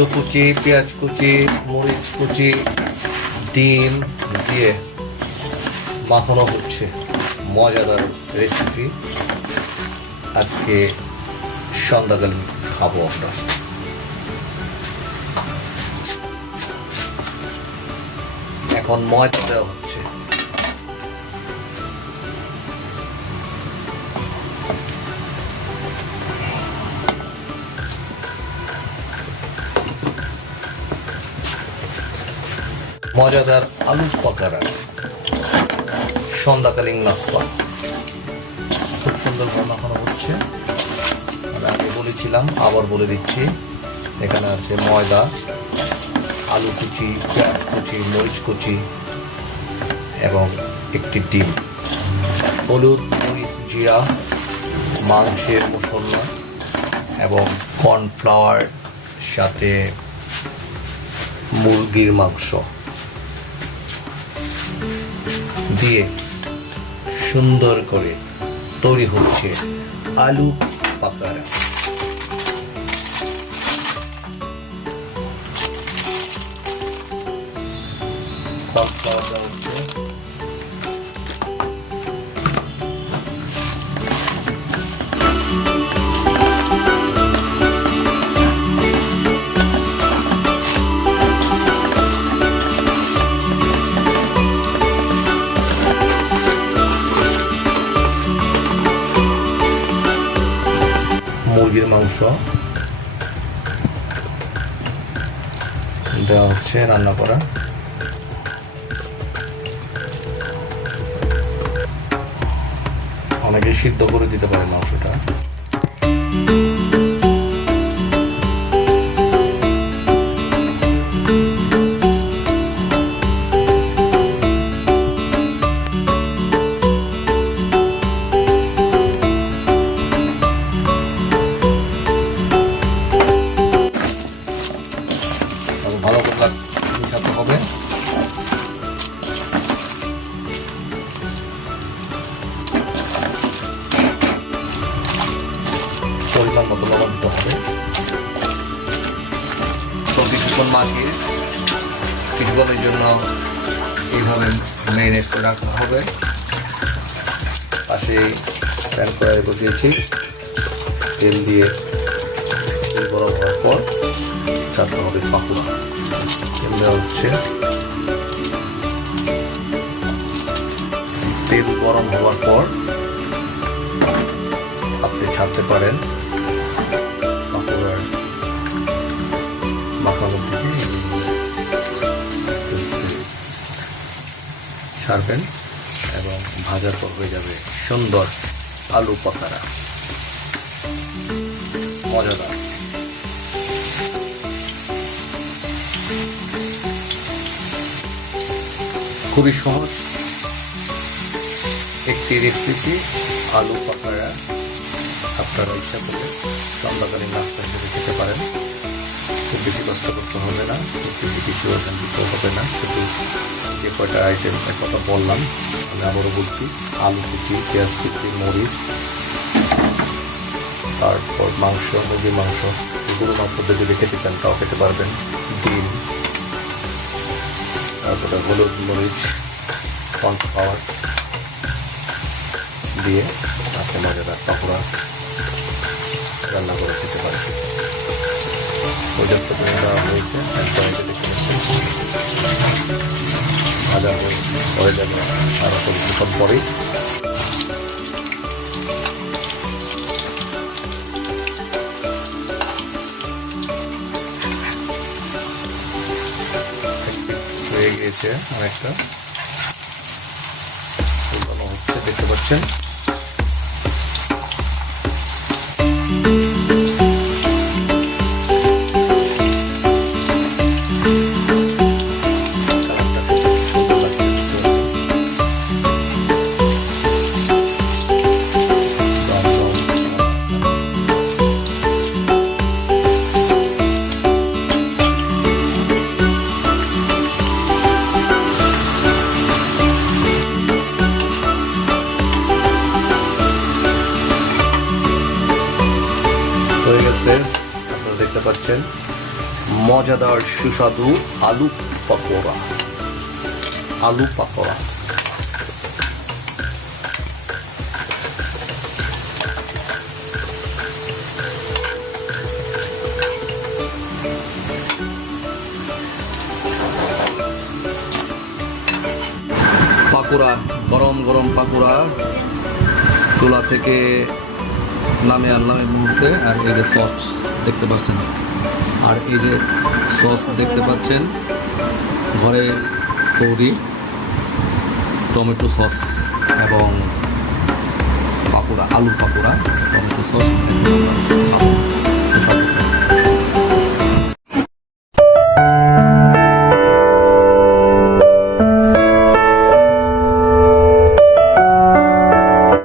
আলু কুচি, পেঁয়াজ কুচি, মরিচ কুচি, ডিম দিয়ে মাখানো হচ্ছে। মজাদার রেসিপি আজকে সন্ধ্যাকালীন খাব আমরা। এখন ময়দা দেওয়া হচ্ছে। মজাদার আলু পাকারা সন্ধ্যাকালীন নাস্তা। খুব সুন্দর মাখানো হচ্ছে। আমি আগে বলেছিলাম, আবার বলে দিচ্ছি, এখানে আছে ময়দা, আলু কুচি, পেঁয়াজ কুচি, মরিচ কুচি এবং একটি ডিম। হলুদ, মরিচ, জিরা, মাংসের মশলা এবং কর্নফ্লাওয়ার, সাথে মুরগির মাংস। দিয়ে সুন্দর করে তৈরি হচ্ছে আলু পাকারা। মুরগির মাংস। দেওয়া হচ্ছে রান্না করা। অনেকে সিদ্ধ করে দিতে পারে মাংসটা। পরিমাণ মতো লবণ দিতে হবে? তো কিছুক্ষণ মাখিয়ে কিছুক্ষণের জন্য এইভাবে মেরিনেট করে রাখতে হবে। পাশে প্যান কড়াই বসিয়েছি। তেল দিয়ে তেল গরম হওয়ার পর চারটা হবে পাকুড়া তেল দেওয়া হচ্ছে। তেল গরম হওয়ার পর আপনি ছাড়তে পারেন। ছাড়বেন এবং ভাজার পর হয়ে যাবে সুন্দর আলু পাকারা মজাদার। খুবই সহজ একটি রেসিপি আলু পাকারা আপনারা ইচ্ছা করলে সন্ধ্যাকালীন নাস্তা হিসেবে খেতে পারেন। খুব বেশি কষ্ট করতে হবে না, খুব বেশি কিছু এখান দিতে হবে না। শুধু যে কয়টা আইটেমের কথা বললাম, আমি আবারও বলছি, আলু কুচি, পেঁয়াজ কুচি, মরিচ, তারপর মাংস, মুরগির মাংস গরু মাংস যদি খেতে চান তাও খেতে পারবেন। ডিম, তারপরে হলুদ মরিচ কর্নফ্লাওয়ার দিয়ে আপনি মজাদার পাকোড়া রান্না করে খেতে পারেন। পর্যাপ্ত পরিমাণ দেওয়া হয়েছে ভাজা হয়ে হয়ে কিছুক্ষণ পরেই হয়ে গিয়েছে অনেকটা দেখতে পাচ্ছেন হয়ে গেছে, আপনারা দেখতে পাচ্ছেন। মজাদার সুস্বাদু আলু পাকোড়া। আলু পাকোড়া। পাকোড়া, গরম গরম পাকোড়া। চুলা থেকে নামে আনলাম এর মুহূর্তে, আর এই যে সস দেখতে পাচ্ছেন। আর এই যে সস দেখতে পাচ্ছেন, ঘরে তৈরি টমেটো সস এবং পাকোড়া আলু পাকোড়া টমেটো সস